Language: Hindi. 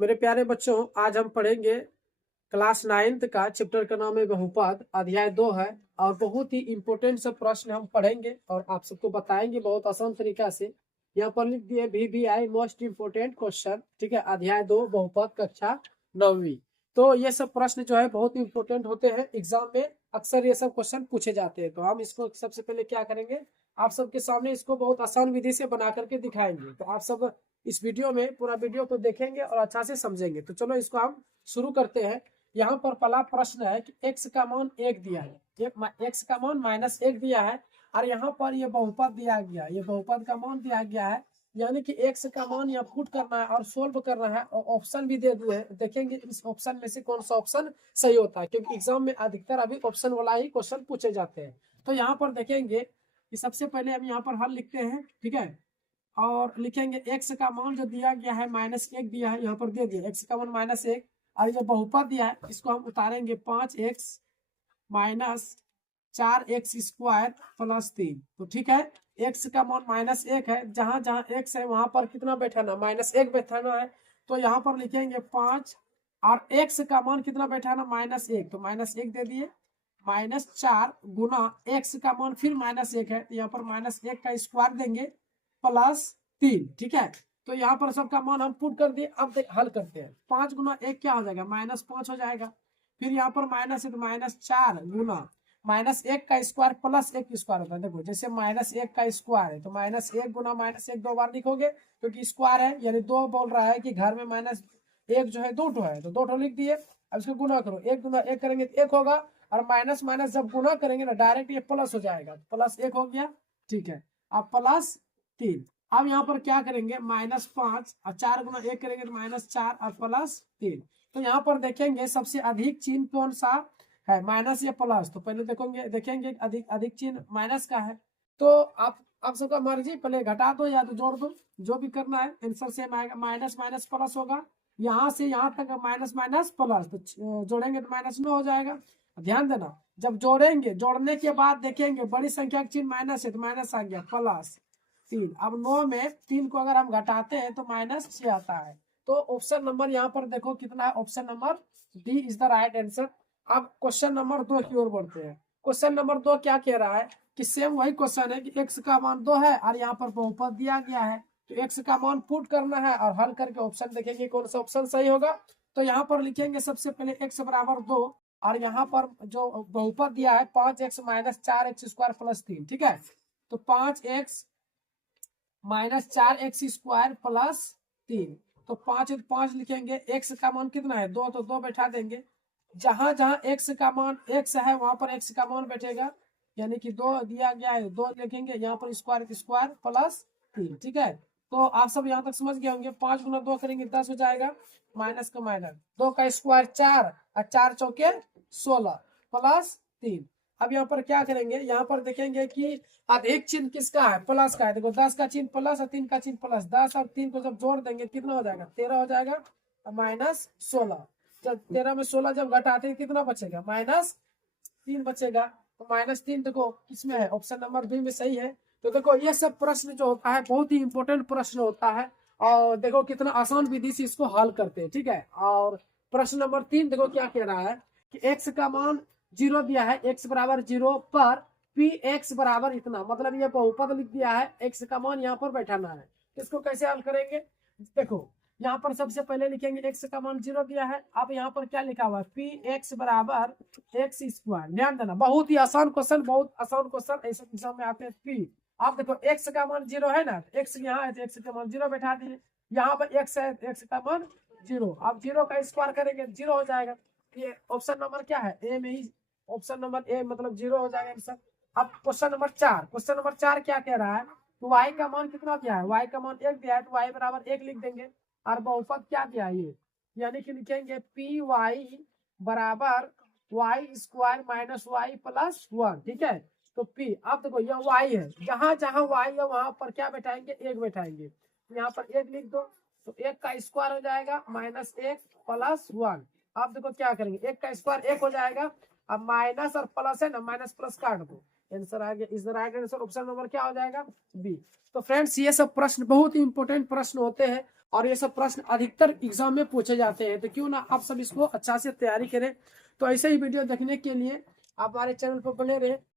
मेरे प्यारे बच्चों, आज हम पढ़ेंगे क्लास 9th का चैप्टर का नाम है बहुपद, अध्याय 2 है। और बहुत ही इंपॉर्टेंट सब प्रश्न हम पढ़ेंगे और आप सबको बताएंगे बहुत आसान तरीका से। यहाँ पर लिख दिए VBI मोस्ट इंपोर्टेंट क्वेश्चन, ठीक है। अध्याय 2 बहुपद, कक्षा 9वीं। तो ये सब प्रश्न जो है बहुत इंपॉर्टेंट होते हैं, एग्जाम में अक्सर ये सब क्वेश्चन पूछे जाते हैं। तो हम इसको सबसे पहले क्या करेंगे, आप सबके सामने इसको बहुत आसान विधि से बना करके दिखाएंगे। तो आप सब इस वीडियो में पूरा वीडियो को देखेंगे और अच्छा से समझेंगे। तो चलो इसको हम शुरू करते हैं। यहाँ पर पहला प्रश्न है कि x का मान 1 दिया है, x का मान -1 दिया है। और यहाँ पर ये बहुपद दिया गया, ये बहुपद का मान दिया गया है। यानी कि x का मान यहाँ पुट करना है और सोल्व करना है, और ऑप्शन भी दे दिए हैं। देखेंगे इस ऑप्शन में से कौन सा ऑप्शन सही होता है, क्योंकि एग्जाम में अधिकतर अभी ऑप्शन वाला ही क्वेश्चन पूछे जाते हैं। तो यहाँ पर देखेंगे कि सबसे पहले हम यहाँ पर हल लिखते हैं, ठीक है। और लिखेंगे x का मान जो दिया गया है -1 दिया है, यहाँ पर दे दिया x का मान -1। और जो बहुपद दिया है इसको हम उतारेंगे 5x minus 4x square plus 3। तो ठीक है, x का मान -1 है, जहां जहां x है वहां पर कितना बैठाना, -1 बैठाना है। तो यहाँ पर लिखेंगे 5, और x का मान कितना बैठाना, -1। तो -1 दे दिए, -4 गुना x का मान फिर -1 है, तो यहाँ पर -1 का स्क्वायर देंगे प्लस 3, ठीक है। तो यहाँ पर सबका मान हम पुट कर दिए। अब हल करते हैं, 5 गुना 1 क्या हो जाएगा, -5 हो जाएगा। फिर यहाँ पर माइनस है तो -4 गुना -1 का स्क्वायर प्लस 1 स्क्वायर होता है। देखो जैसे -1 का स्क्वायर है तो -1 गुना -1 दो बार लिखोगे, क्योंकि स्क्वायर है, यानी दो बोल रहा है कि घर में -1 जो है 2 ठो है, तो 2 ठो लिख दिए। अब इसको गुना करो, 1 गुना 1 करेंगे तो 1 होगा, और माइनस माइनस जब गुना करेंगे ना डायरेक्ट ये प्लस हो जाएगा, +1 हो गया, ठीक है। अब +3। अब यहाँ पर क्या करेंगे, -5 और 4 गुना 1 करेंगे तो -4 और +3। तो यहाँ पर देखेंगे सबसे अधिक चिन्ह कौन सा है, माइनस या प्लस। तो पहले देखेंगे अधिक अधिक चिन्ह माइनस का है। तो आप सबका मर्जी, पहले घटा दो या तो जोड़ दो, जो भी करना है। आंसर सेम आएगा, माइनस माइनस प्लस होगा, यहाँ से यहाँ तक माइनस माइनस प्लस। तो जोड़ेंगे तो -9 हो जाएगा। ध्यान देना, जब जोड़ेंगे, जोड़ने के बाद देखेंगे बड़ी संख्या का चिन्ह माइनस है तो माइनस आ गया, +3। अब 9 में 3 को अगर हम घटाते हैं तो -6 आता है। तो ऑप्शन नंबर यहाँ पर देखो कितना है, option number D is the right answer. अब क्वेश्चन नंबर 2 की ओर बढ़ते हैं। क्वेश्चन नंबर 2 क्या कह रहा है कि सेम वही क्वेश्चन है कि x का मान 2 है और यहाँ पर बहुपद दिया गया है, तो x का मान पुट करना है और हल करके ऑप्शन देखेंगे कौन सा ऑप्शन सही होगा। तो यहाँ पर लिखेंगे सबसे पहले x बराबर 2, और यहाँ पर जो बहुपद दिया है 5x minus 4x square plus 3, ठीक है। तो 5x minus 4x square plus 3। तो 5 लिखेंगे, x का मान कितना है 2, तो 2 बैठा देंगे। जहां जहां x का मान x है वहां पर x का मान बैठेगा, यानी कि 2 दिया गया है 2 लिखेंगे, यहाँ पर स्क्वायर स्क्वायर प्लस 3, ठीक है। तो आप सब यहाँ तक समझ गए होंगे। 5 गुना 2 करेंगे 10 हो जाएगा, माइनस का माइनस, 2 का स्क्वायर 4 और 4 चौके 16 प्लस 3। अब यहाँ पर क्या करेंगे, यहाँ पर देखेंगे कि अधिक चिन्ह किसका है, प्लस का है। देखो 10 का चिन्ह प्लस और 3 का चिन्ह प्लस, 10 और 3 को जब जोड़ देंगे कितना हो जाएगा, 13 हो जाएगा, -16। जब 13 में 16 जब घटाते हैं कितना बचेगा, -3 बचेगा। तो -3 देखो किसमें है, ऑप्शन नंबर बी में सही है। तो देखो ये सब प्रश्न जो होता है बहुत ही इंपॉर्टेंट प्रश्न होता है, और देखो कितना आसान विधि से इसको हल करते हैं, ठीक है। और प्रश्न नंबर 3 देखो क्या कह रहा है कि x का मान 0 दिया है, x बराबर 0 पर px बराबर इतना, मतलब ये बहुपद लिख दिया है, x का मान यहाँ पर बैठाना है। इसको कैसे हल करेंगे, देखो यहाँ पर सबसे पहले लिखेंगे x का मान 0 दिया है। अब यहाँ पर क्या लिखा हुआ है, px बराबर x स्क्वायर। ध्यान देना, बहुत ही आसान क्वेश्चन, बहुत आसान क्वेश्चन, ऐसे एग्जाम में आते हैं। p, आप देखो x का मान 0 है ना, x यहाँ है तो x का मान 0 बैठा दिए, यहाँ पर x है तो x का मान 0। अब 0 का स्क्वायर करेंगे 0 हो जाएगा। ये ऑप्शन नंबर क्या है, ए में ही, ऑप्शन नंबर ए मतलब 0 हो जाएगा आंसर। अब क्वेश्चन नंबर 4, क्वेश्चन नंबर 4 क्या कह रहा है, तो y का मान कितना दिया है, y का मान 1 दिया है, तो y बराबर 1 लिख देंगे। और बहुपद क्या दिया है ये, यानी कि लिखेंगे पी वाई बराबर Y square minus Y plus 1, ठीक है। तो p, अब देखो यह y है, जहां जहां y है वहां पर क्या बैठाएंगे, 1 बैठाएंगे। यहाँ पर 1 लिख दो, तो 1 का स्क्वायर हो जाएगा -1 प्लस 1। अब देखो क्या करेंगे, 1 का स्क्वायर 1 हो जाएगा, अब माइनस और प्लस है ना, माइनस प्लस काट दो, आंसर आ गया। इस राइट आंसर ऑप्शन नंबर क्या हो जाएगा, बी। तो फ्रेंड्स ये सब प्रश्न बहुत ही इंपॉर्टेंट प्रश्न होते हैं, और ये सब प्रश्न अधिकतर एग्जाम में पूछे जाते हैं, तो क्यों ना आप सब इसको अच्छा से तैयारी करें। तो ऐसे ही वीडियो देखने के लिए आप हमारे चैनल पर बने रहे।